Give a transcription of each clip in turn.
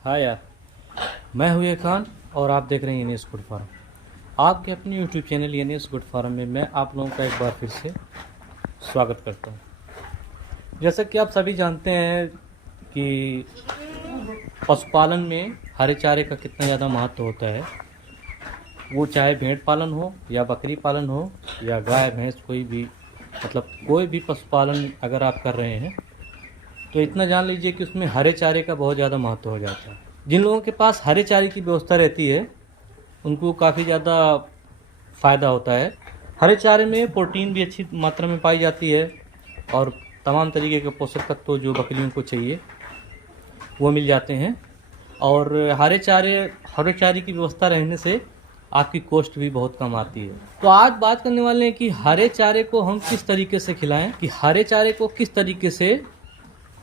हाय यार, मैं हूँ ये खान और आप देख रहे हैं एनियस गुड फार्म। आपके अपने यूट्यूब चैनल एनियस गुड फार्म में मैं आप लोगों का एक बार फिर से स्वागत करता हूँ। जैसा कि आप सभी जानते हैं कि पशुपालन में हरे चारे का कितना ज़्यादा महत्व होता है। वो चाहे भेड़ पालन हो या बकरी पालन हो या गाय भैंस, कोई भी कोई भी पशुपालन अगर आप कर रहे हैं तो इतना जान लीजिए कि उसमें हरे चारे का बहुत ज़्यादा महत्व हो जाता है। जिन लोगों के पास हरे चारे की व्यवस्था रहती है उनको काफ़ी ज़्यादा फ़ायदा होता है। हरे चारे में प्रोटीन भी अच्छी मात्रा में पाई जाती है और तमाम तरीके के पोषक तत्व जो बकरियों को चाहिए वो मिल जाते हैं। और हरे चारे की व्यवस्था रहने से आपकी कॉस्ट भी बहुत कम आती है। तो आज बात करने वाले हैं कि हरे चारे को हम किस तरीके से खिलाएं, कि हरे चारे को किस तरीके से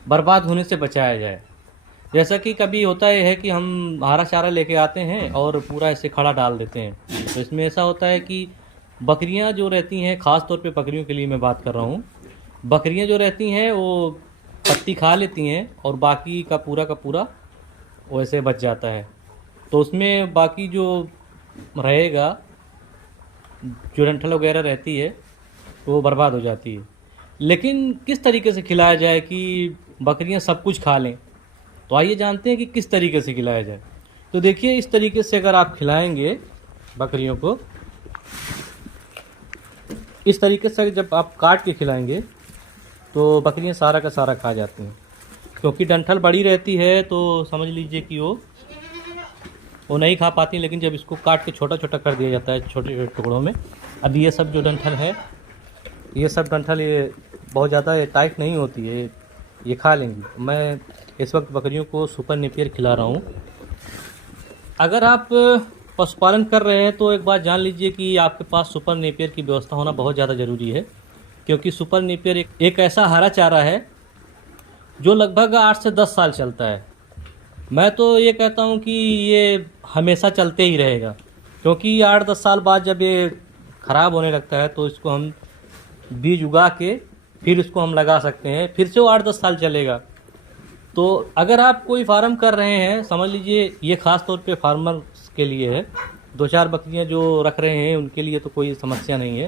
बर्बाद होने से बचाया जाए। जैसा कि कभी होता है कि हम हरा चारा लेके आते हैं और पूरा ऐसे खड़ा डाल देते हैं, तो इसमें ऐसा होता है कि बकरियां जो रहती हैं, ख़ास तौर पे बकरियों के लिए मैं बात कर रहा हूँ, बकरियां जो रहती हैं वो पत्ती खा लेती हैं और बाकी का पूरा वैसे बच जाता है। तो उसमें बाकी जो रहेगा, जो डंठल वगैरह रहती है तो वो बर्बाद हो जाती है। लेकिन किस तरीके से खिलाया जाए कि बकरियां सब कुछ खा लें, तो आइए जानते हैं कि किस तरीके से खिलाया जाए। तो देखिए, इस तरीके से अगर आप खिलाएंगे बकरियों को, इस तरीके से जब आप काट के खिलाएंगे तो बकरियां सारा का सारा खा जाती हैं। क्योंकि डंठल बड़ी रहती है तो समझ लीजिए कि वो नहीं खा पाती। लेकिन जब इसको काट के छोटा छोटा कर दिया जाता है, छोटे छोटे टुकड़ों में, अब ये सब जो डंठल है, ये सब डंठल ये बहुत ज़्यादा टाइट नहीं होती है, ये खा लेंगी। मैं इस वक्त बकरियों को सुपर नेपियर खिला रहा हूँ। अगर आप पशुपालन कर रहे हैं तो एक बात जान लीजिए कि आपके पास सुपर नेपियर की व्यवस्था होना बहुत ज़्यादा ज़रूरी है। क्योंकि सुपर नेपियर एक ऐसा हरा चारा है जो लगभग 8 से 10 साल चलता है। मैं तो ये कहता हूँ कि ये हमेशा चलते ही रहेगा। क्योंकि 8-10 साल बाद जब ये ख़राब होने लगता है तो इसको हम बीज उगा के फिर इसको हम लगा सकते हैं, फिर से वो 8-10 साल चलेगा। तो अगर आप कोई फार्म कर रहे हैं, समझ लीजिए ये ख़ास तौर पे फार्मर्स के लिए है, 2-4 बकरियां जो रख रहे हैं उनके लिए तो कोई समस्या नहीं है।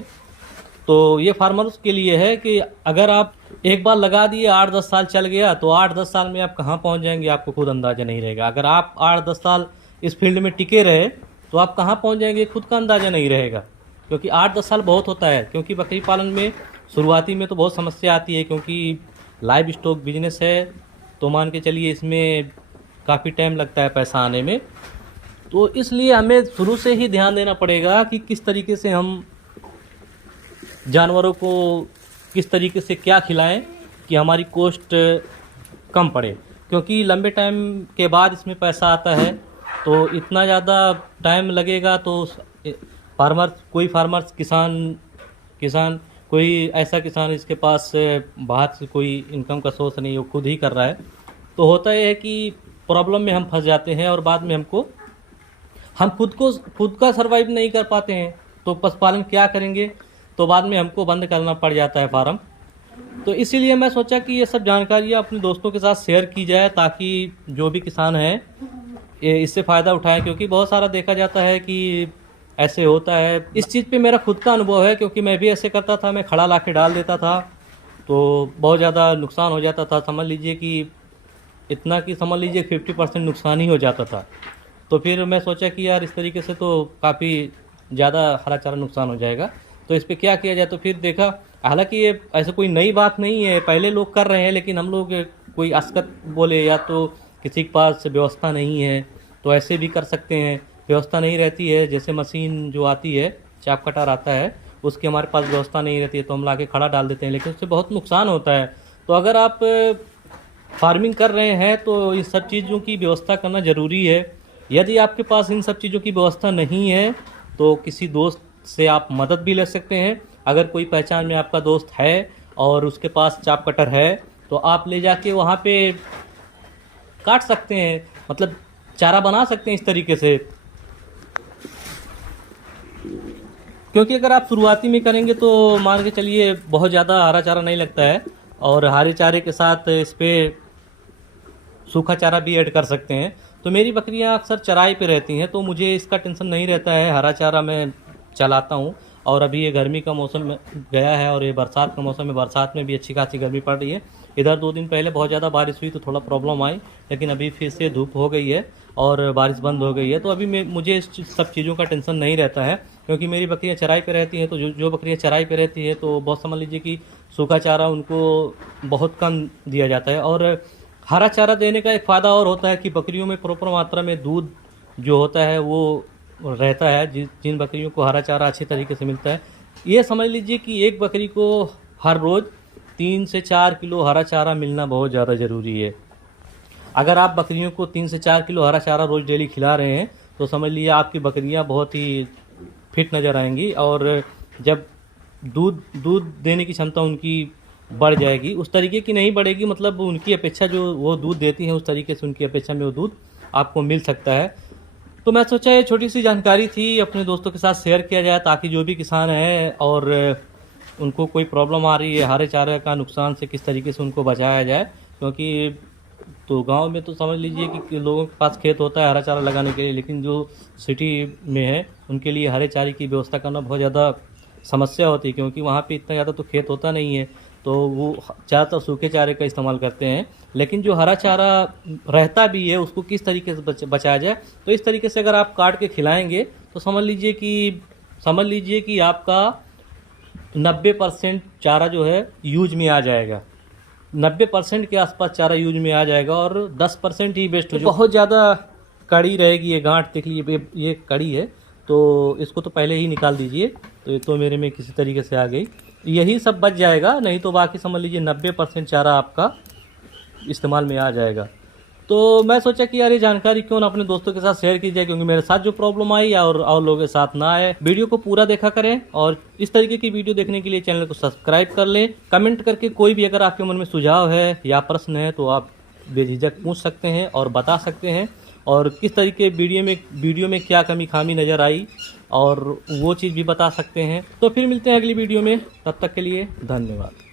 तो ये फार्मर्स के लिए है कि अगर आप एक बार लगा दिए, 8-10 साल चल गया, तो 8-10 साल में आप कहाँ पहुँच जाएंगे आपको खुद अंदाज़ा नहीं रहेगा। अगर आप 8-10 साल इस फील्ड में टिके रहे तो आप कहाँ पहुँच जाएंगे खुद का अंदाज़ा नहीं रहेगा। क्योंकि 8-10 साल बहुत होता है। क्योंकि बकरी पालन में शुरुआती में तो बहुत समस्या आती है, क्योंकि लाइव स्टॉक बिजनेस है, तो मान के चलिए इसमें काफ़ी टाइम लगता है पैसा आने में। तो इसलिए हमें शुरू से ही ध्यान देना पड़ेगा कि किस तरीके से हम जानवरों को किस तरीके से क्या खिलाएं कि हमारी कॉस्ट कम पड़े। क्योंकि लंबे टाइम के बाद इसमें पैसा आता है, तो इतना ज़्यादा टाइम लगेगा तो कोई फार्मर्स किसान कोई ऐसा किसान इसके पास बाहर से कोई इनकम का सोर्स नहीं, वो खुद ही कर रहा है, तो होता है कि प्रॉब्लम में हम फंस जाते हैं और बाद में हम खुद का सर्वाइव नहीं कर पाते हैं। तो पशुपालन क्या करेंगे, तो बाद में हमको बंद करना पड़ जाता है फार्म। तो इसीलिए मैं सोचा कि ये सब जानकारियाँ अपने दोस्तों के साथ शेयर की जाए, ताकि जो भी किसान हैं इससे फ़ायदा उठाएं। क्योंकि बहुत सारा देखा जाता है कि ऐसे होता है। इस चीज़ पे मेरा खुद का अनुभव है, क्योंकि मैं भी ऐसे करता था। मैं खड़ा ला के डाल देता था तो बहुत ज़्यादा नुकसान हो जाता था। समझ लीजिए कि 50% नुकसान ही हो जाता था। तो फिर मैं सोचा कि यार इस तरीके से तो काफ़ी ज़्यादा हरा चारा नुकसान हो जाएगा, तो इस पर क्या किया जाए। तो फिर देखा, हालांकि ये ऐसा कोई नई बात नहीं है, पहले लोग कर रहे हैं, लेकिन हम लोग कोई असकत बोले या तो किसी के पास व्यवस्था नहीं है तो ऐसे भी कर सकते हैं। व्यवस्था नहीं रहती है, जैसे मशीन जो आती है, चाप कटर आता है, उसकी हमारे पास व्यवस्था नहीं रहती है तो हम ला के खड़ा डाल देते हैं, लेकिन उससे बहुत नुकसान होता है। तो अगर आप फार्मिंग कर रहे हैं तो इन सब चीज़ों की व्यवस्था करना ज़रूरी है। यदि आपके पास इन सब चीज़ों की व्यवस्था नहीं है तो किसी दोस्त से आप मदद भी ले सकते हैं। अगर कोई पहचान में आपका दोस्त है और उसके पास चाप कटर है तो आप ले जाके वहाँ पे काट सकते हैं, चारा बना सकते हैं इस तरीके से। क्योंकि अगर आप शुरुआती में करेंगे तो मान के चलिए बहुत ज़्यादा हरा चारा नहीं लगता है, और हरे चारे के साथ इस पर सूखा चारा भी ऐड कर सकते हैं। तो मेरी बकरियां अक्सर चराई पे रहती हैं, तो मुझे इसका टेंशन नहीं रहता है। हरा चारा मैं चलाता हूँ। और अभी ये गर्मी का मौसम गया है और ये बरसात का मौसम है, बरसात में भी अच्छी खासी गर्मी पड़ रही है। इधर 2 दिन पहले बहुत ज़्यादा बारिश हुई तो थोड़ा प्रॉब्लम आई, लेकिन अभी फिर से धूप हो गई है और बारिश बंद हो गई है। तो अभी मुझे इस सब चीज़ों का टेंशन नहीं रहता है, क्योंकि मेरी बकरियां चराई पे रहती हैं। तो जो बकरियां चराई पे रहती है तो बहुत समझ लीजिए कि सूखा चारा उनको बहुत कम दिया जाता है। और हरा चारा देने का एक फ़ायदा और होता है कि बकरियों में प्रॉपर मात्रा में दूध जो होता है वो रहता है। जिन बकरियों को हरा चारा अच्छी तरीके से मिलता है, ये समझ लीजिए कि एक बकरी को हर रोज़ 3 से 4 किलो हरा चारा मिलना बहुत ज़्यादा ज़रूरी है। अगर आप बकरियों को 3 से 4 किलो हरा चारा रोज़ डेली खिला रहे हैं तो समझ लीजिए आपकी बकरियां बहुत ही फिट नज़र आएंगी। और जब दूध देने की क्षमता उनकी बढ़ जाएगी, उस तरीके की नहीं बढ़ेगी, मतलब उनकी अपेक्षा जो वो दूध देती हैं उस तरीके से उनकी अपेक्षा में वो दूध आपको मिल सकता है। तो मैं सोचा ये छोटी सी जानकारी थी अपने दोस्तों के साथ शेयर किया जाए, ताकि जो भी किसान हैं और उनको कोई प्रॉब्लम आ रही है हरे चारे का नुकसान से, किस तरीके से उनको बचाया जाए। क्योंकि तो गांव में तो समझ लीजिए कि लोगों के पास खेत होता है हरा चारा लगाने के लिए, लेकिन जो सिटी में है उनके लिए हरे चारे की व्यवस्था करना बहुत ज़्यादा समस्या होती है, क्योंकि वहाँ पे इतना ज़्यादा तो खेत होता नहीं है। तो वो ज़्यादातर सूखे चारे का इस्तेमाल करते हैं। लेकिन जो हरा चारा रहता भी है उसको किस तरीके से बचाया जाए, तो इस तरीके से अगर आप काट के खिलाएंगे तो समझ लीजिए कि आपका 90% चारा जो है यूज में आ जाएगा। 90% के आसपास चारा यूज में आ जाएगा और 10% ही वेस्ट हो जाएगा। बहुत ज़्यादा कड़ी रहेगी ये गांठ, देख लीजिए ये कड़ी है, तो इसको तो पहले ही निकाल दीजिए। तो ये तो मेरे में किसी तरीके से आ गई, यही सब बच जाएगा, नहीं तो बाकी समझ लीजिए 90% चारा आपका इस्तेमाल में आ जाएगा। तो मैं सोचा कि यार ये जानकारी क्यों ना अपने दोस्तों के साथ शेयर की जाए, क्योंकि मेरे साथ जो प्रॉब्लम आई और लोगों के साथ ना आए। वीडियो को पूरा देखा करें और इस तरीके की वीडियो देखने के लिए चैनल को सब्सक्राइब कर लें। कमेंट करके कोई भी अगर आपके मन में सुझाव है या प्रश्न है तो आप बेझिझक पूछ सकते हैं और बता सकते हैं, और किस तरीके वीडियो में क्या कमी खामी नज़र आई और वो चीज़ भी बता सकते हैं। तो फिर मिलते हैं अगली वीडियो में, तब तक के लिए धन्यवाद।